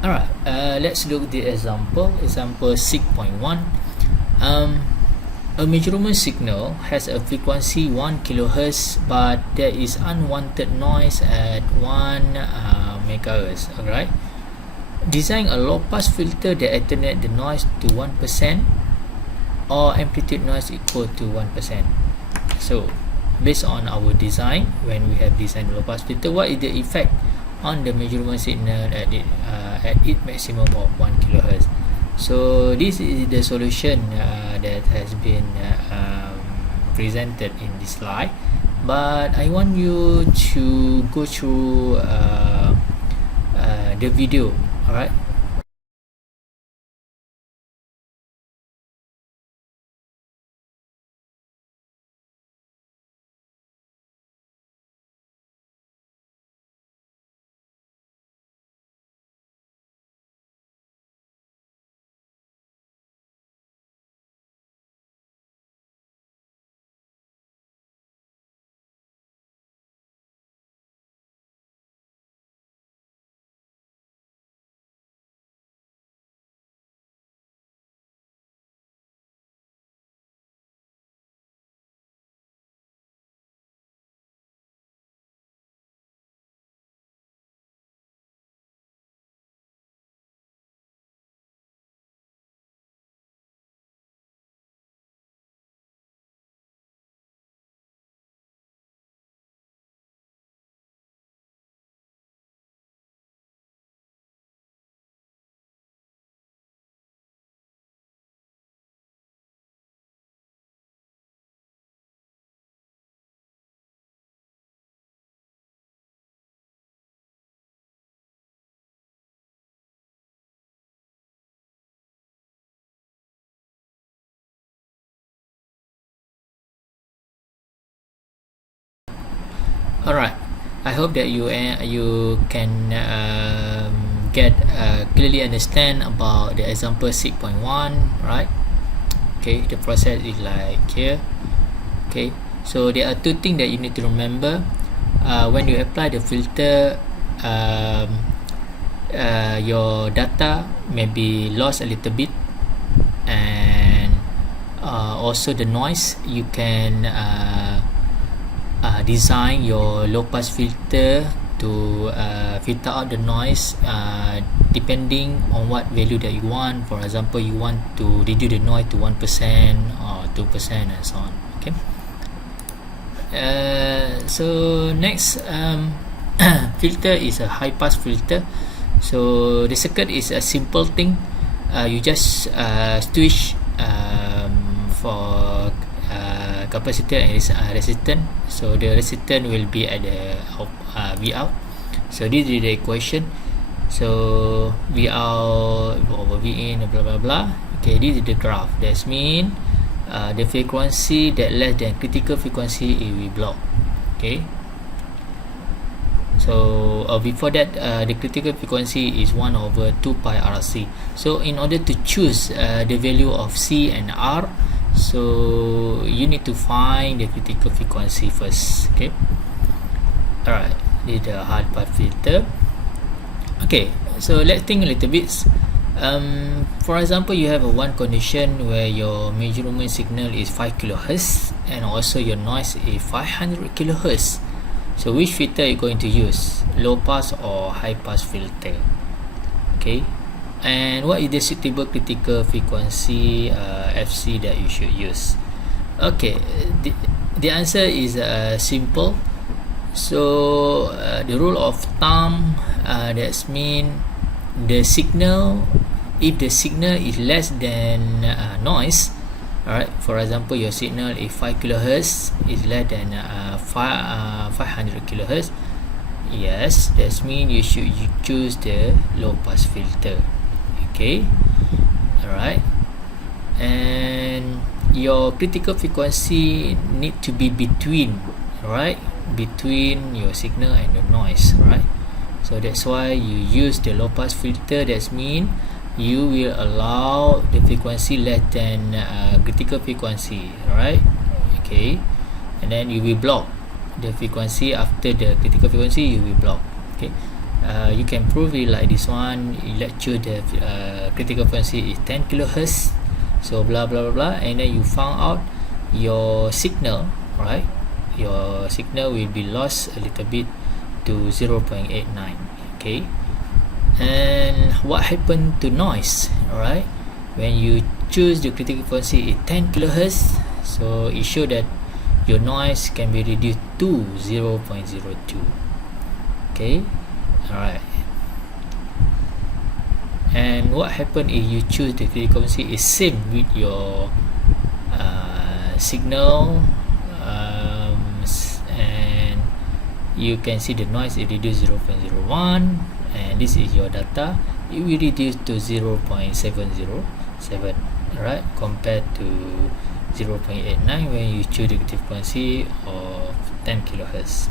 Alright, let's look at the example 6.1. A measurement signal has a frequency 1 kHz, but there is unwanted noise at 1 MHz. Alright, design a low pass filter that attenuates the noise to 1% or amplitude noise equal to 1%. So based on our design, when we have designed the low pass filter, what is the effect on the measurement signal at its maximum of 1 kHz? So this is the solution that has been presented in this slide, but I want you to go through the video. Alright, Alright, I hope that you can get clearly understand about the example 6.1, right? Okay, the process is like here. Okay, so there are two things that you need to remember. When you apply the filter, your data may be lost a little bit, and also the noise. You can design your low pass filter to filter out the noise depending on what value that you want. For example, you want to reduce the noise to 1% or 2% and so on. Okay, so next filter is a high pass filter. So the circuit is a simple thing. You just switch for capacitor and resistance. So the resistance will be at the V out. So this is the equation. So V out over V in, blah blah blah. Okay, this is the graph. That means the frequency that less than critical frequency it will block. Okay, so before that, the critical frequency is 1 over 2 pi RC. So in order to choose the value of C and R, so you need to find the critical frequency first. Okay, alright, this is the high pass filter. Okay, so let's think a little bit. For example, you have one condition where your measurement signal is 5 kHz and also your noise is 500 kHz. So which filter are you going to use, low pass or high pass filter? Okay, and what is the suitable critical frequency FC that you should use? Okay, the answer is simple. So the rule of thumb, that's mean the signal, if the signal is less than noise, alright, for example your signal is 5 kHz is less than 500 kHz, yes, that means you should choose the low pass filter. Okay, alright, and your critical frequency need to be between, right, between your signal and the noise, right? So that's why you use the low pass filter. That means you will allow the frequency less than critical frequency, right? Okay, and then you will block the frequency after the critical frequency. You will block. Okay, you can prove it like this one. You let choose the critical frequency is 10 kilohertz, so blah blah blah blah, and then you found out your signal, right? Your signal will be lost a little bit to 0.89. okay, and what happened to noise? Alright, when you choose the critical frequency is 10 kilohertz, so it shows that your noise can be reduced to 0.02. okay, alright. And what happened if you choose the critical frequency is same with your signal, and you can see the noise is reduced 0.01, and this is your data. It will reduce to 0.707, right, compared to 0.89 when you choose the frequency of 10 kilohertz.